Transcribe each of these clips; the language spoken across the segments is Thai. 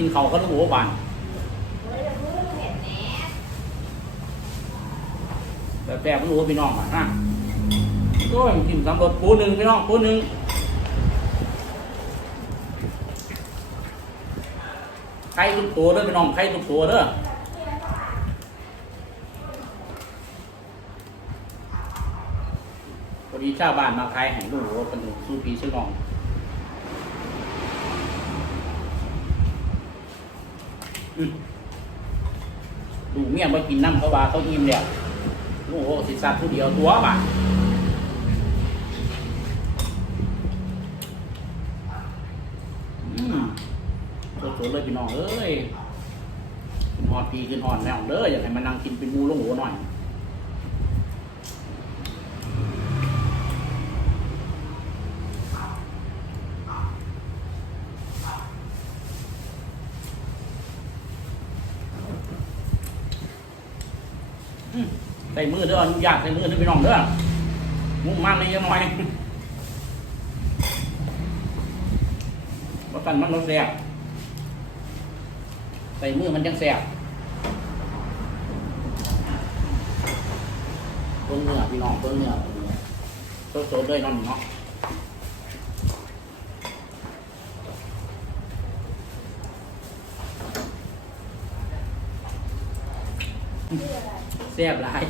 กินเขาก็รู้ว่าบานเฮ้ยจะพูดเห็นแหนแต่แต่ไม่รู้ว่าพี่น้องอะนะโอ้ยกินสำรวจปูหนึ่งพี่น้องปูหนึ่งไข่ทุกตัวเด้อพี่น้องไข่ทุกตัวเด้อพอดีชาวบ้านมาขายแห่งลูกว่าเป็นสู้ปีซื้อน้องอืม ดูเมียมากินน้ำเขาว่าเขาอิ่มแล้วโอ้โหสิสัตว์ผู้เดียวตัวบ่ะอืมสดๆเลยพี่น้องเอ้ยขึ้นหอดปีขึ้นหอดแนวเด้ออยากให้มานั่งกินเป็นมูลงหัวหน่อย ใส่มือเด้ออนุญาตใส่มือเด้อพี่น้องเด้อมุ่งมั่นในยังน้อยว่ากันมันรสแสบใส่มือมันจังแสบต้นเนื้อพี่น้องต้นเนื้อสดๆเลยน้องเนาะ แซ่บหลาย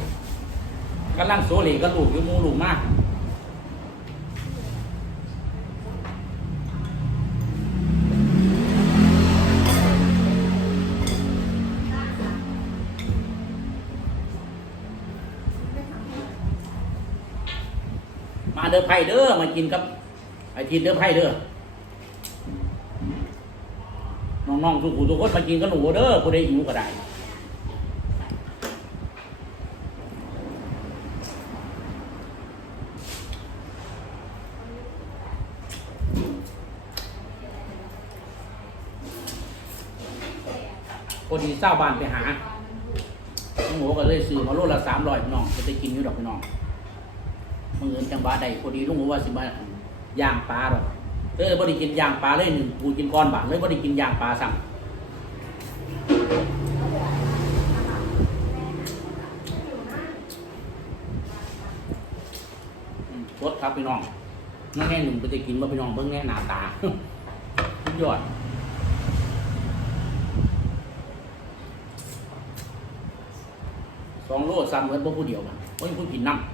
กำลังโซเลก็ลูกอยู่มูลูกมากมาเด้อไผ่เด้อมากินกับ ไอทีเด้อไผ่เด้อน้องๆทุกผู้ทุกคนมากินกับหนูเด้อผู้ใดหิวก็ได้ ดีเศร้าบ้านไปหาหนูก็เลยซื้อมาโลละสามร้อยน้องจะได้กินอยู่ดอกพี่น้องมื่อเงินจังหวะใดพอดีลุงบอกว่าสิมาย่างปลาหรอกเออบ่ได้กินย่างปลาเลยหนึ่งกูกินก้อนบาทเลยบ่ได้กินย่างปลาสั่งรสครับพี่น้องนั่นแน่หนึ่งไปได้กินว่าพี่น้องเบิ่งแน่หน้าตาสุดยอดส องโลซ้ำเหมือนพวกผู้เดียวมันโอ้ยผู้กินน้ำ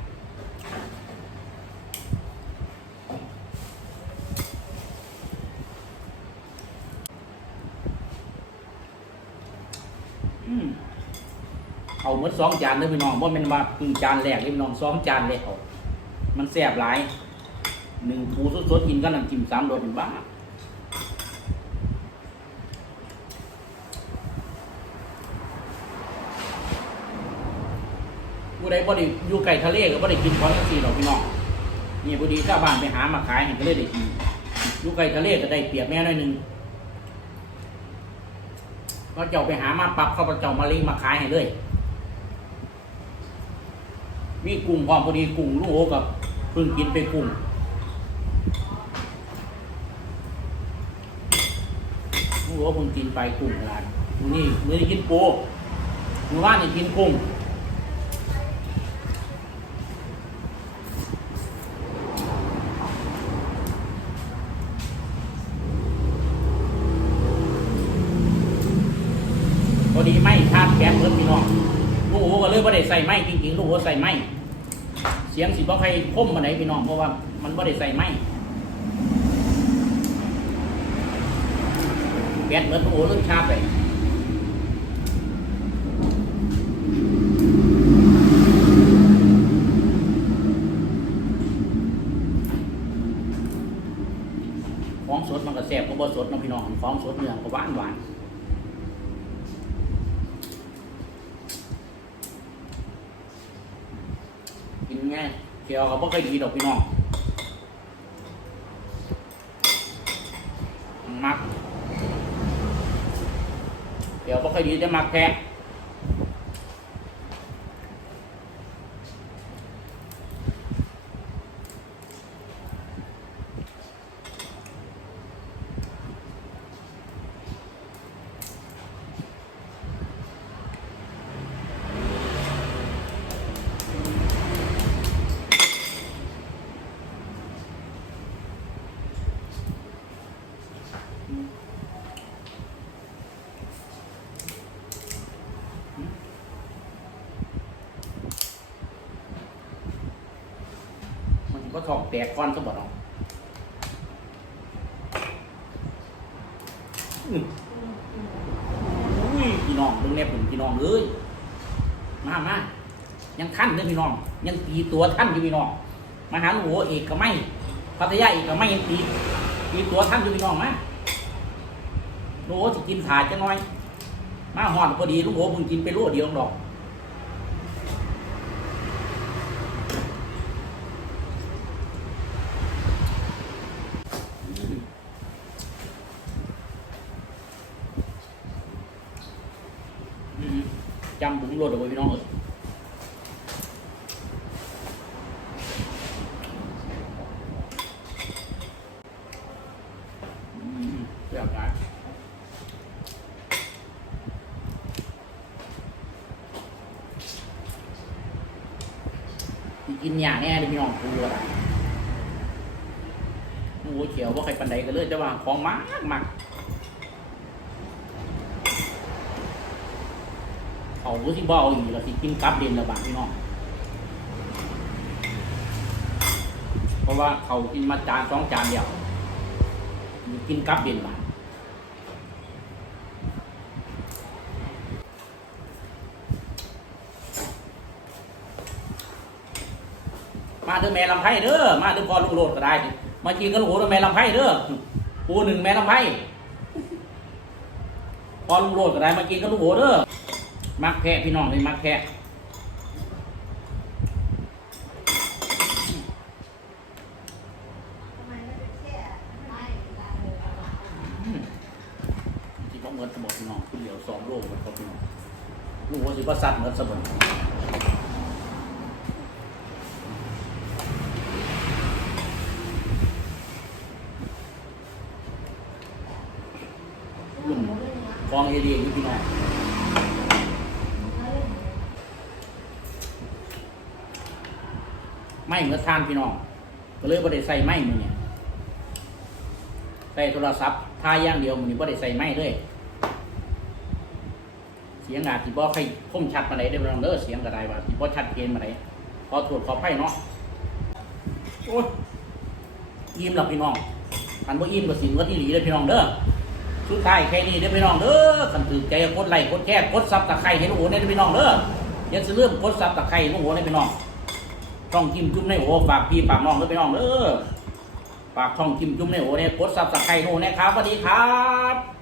เอาหมดสองจานเลยพี่น้องว่าเป็นว่าเพิ่งจานแรกเลยพี่น้องสองจานเลยเอามันแซ่บหลายหนึ่งปูสดๆกินก็น้ำจิ้มสามรสเป็นบ้า ผู้ใดบ่ได้อยู่ไก่ทะเลก็บ่ได้กินของทั้งสี่หรอกพี่น้องนี่พอดีชาวบ้านไปหามาขายเห็นก็เลยได้กินอยู่ไก่ทะเลก็ได้เปรียบแน่หน่อยหนึงก็เจ้าไปหามาปรับเข้าพเจ้ามาลิงมาขายให้เลย มีกุ้งพร้อมพอดีกุ้งลูกโอกับเพิ่งกินไปกุ้งลูกโอเพิ่งกินไปกุ้งอะไรมื้อนี่มื้อนี้กินปูมื้อว่านนี่กินกุ้งพอดีไม่ชาติ แก๊สเพิ่มพี่น้องลูกโอก็เลยว่าได้ใส่ไม้จริงๆลูกโอใส่ไม้เสียงสิบ่ใครคมมาไหนพี่น้องเพราะว่ามันว่าได้ใส่ไม้แก๊สเบิดลูกโอเริ่มชาติเลยของสดมันก็แซ่บก็บ่สดนะพี่น้องของสดเนื้อก็หวานหวาน กินง่าย เกี่ยวกับพวกเคยดีดอกพี่น้องมักเกี่ยวไม่เคยดีจะมักแค่ ท้องแตกก้อนสะบัดเอาอื้ออุ้ยพี่น้องเรื่องแน่ผมพี่น้องเอ้ยมามายังขั้นเด้อพี่น้อง ยังตีตัวท่านอยู่พี่น้องมาหาหลวงโอเอกก็ไม่พัทยาเอกก็ไม่ยังตีตีตัวท่านอยู่พี่น้องมาหลวงโอจะกินขาดจะน้อย มาหอดพอดีลุงโอเพิ่งกินไปโลเดียวดอก อืม จำบุ้งโลดเอาไว้พี่น้องเอยอืมเสียบหลายกินหยาแน่เลยพี่น้องกูอะไรโอ้โหเขียวว่าใครปันใดก็เลยจะว่าของมากมาก เขาก็ที่บ่เอาอีกแล้วสิกินกลับเด่นละบาทพี่น้องเพราะว่าเขากินมาจานสองจานเดียวกินกลับเด่นบาทมาเด้อแม่ลำไพ่เด้อมาเด้อพอลุงโรดก็ได้มากินกันโหเด้อแม่ลำไพ่เด้อปูหนึ่งแม่ลำไพ่พอลุงโรดก็ได้มากินกันลูกโหเด้อ มักแพะพี่น้องเลยมักแพะที่เขาเหมือนสมบัติน้องคุณเดียวสองโลกมันเขาพี่น้องลูกว่าสิว่าสัตว์เหมือนสมบัติลุ่มกองเอเรียอยู่พี่น้อง ม่เมื่อทานพี่น้อง ก็เลยบ่ได้ใส่ไม้มือเนี่ยใส่โทรศัพท์ทายอย่างเดียวมือนี้บ่ได้ใส่ไม้เลยเสียงอาจสิบ่ใครคมชัดมาไหนได้อพี่น้องเด้อเสียงก็ได้ว่าสิบ่ชัดเจนมาไหนขอโทษขออภัยเนาะโอ้ยยิ้มหลับพี่น้องอันบ่ยิ้มก็สิเมื่อที่หลีเลยพี่น้องเด้อสุดท้ายแค่นี้เด้อพี่น้องเด้อคันถือใจกดไลค์กดแชร์กดซับตะไคร้ให้ลูกโอเนี่ยเด้อพี่น้องเด้ออย่าสิลืมกดซับตะไคร้ลูกโอเนี่ยพี่น้อง ช่องจิ้มจุ่มในโอฝากพี่ฝากน้องด้วยไปน้องเด้อฝากช่องจิ้มจุ่มในโอเนี่ยกดซับสไคร้ลูกนะครับสวัสดีครับ